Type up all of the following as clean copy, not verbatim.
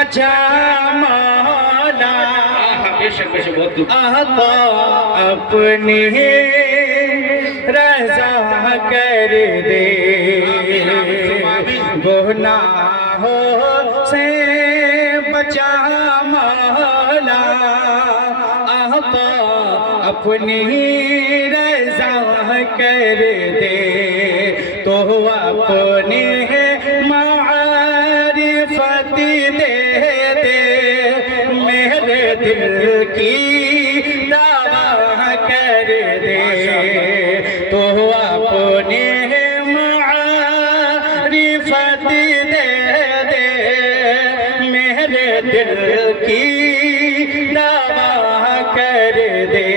بچا مولا آقا اپنی رضا کر دے گناہوں سے بچا مولا آقا اپنی رضا کر دے تو اپنی معرفت دے دے میرے دل کی دعویٰ کر دے تو اپنی معرفت دے دے میرے دل کی دعویٰ کر دے۔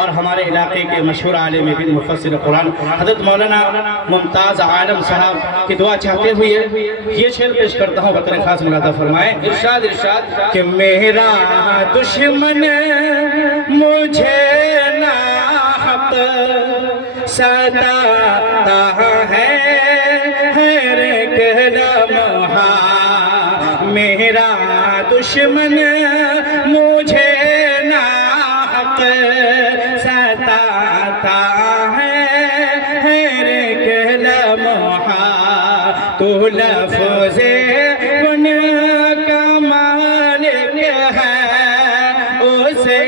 اور ہمارے علاقے کے مشہور عالم دین مفسر قرآن حضرت مولانا ممتاز عالم صاحب کی دعا چاہتے ہوئے یہ شعر پیش کرتا ہوں، بطور خاص ملاحظہ فرمائیں۔ ارشاد کہ میرا دشمن مجھے ناحق ستاتا ہے ہر ایک لمحہ، میرا دشمن مجھے ناحق ستاتا ہے ہر ایک لمحہ، تو لفظ ان کا مالک ہے اسے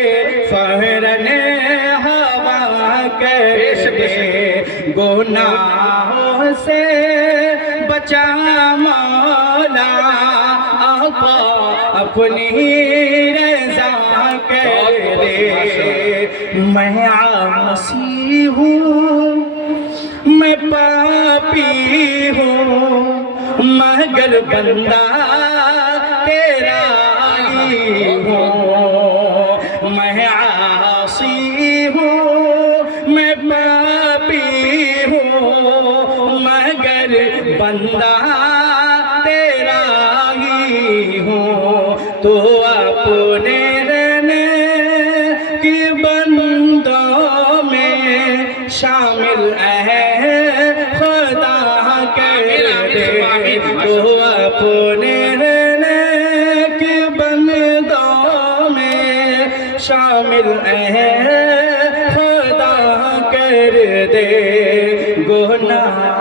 فہرن ہوا کر دے گناہوں سے بچا مولا آقا اپنی رضا کر دے۔ میں عاصی ہوں میں پاپی ہوں مگر بندہ تیرا ہی ہوں، میں عاصی ہوں میں پاپی ہوں مگر بندہ تیرا ہی ہوں، تو اپنے رہنے کی بندوں میں شامل ہے خدا کر دے، تو اپنے رہنے کی بندوں میں شامل ہے خدا کر دے گناہ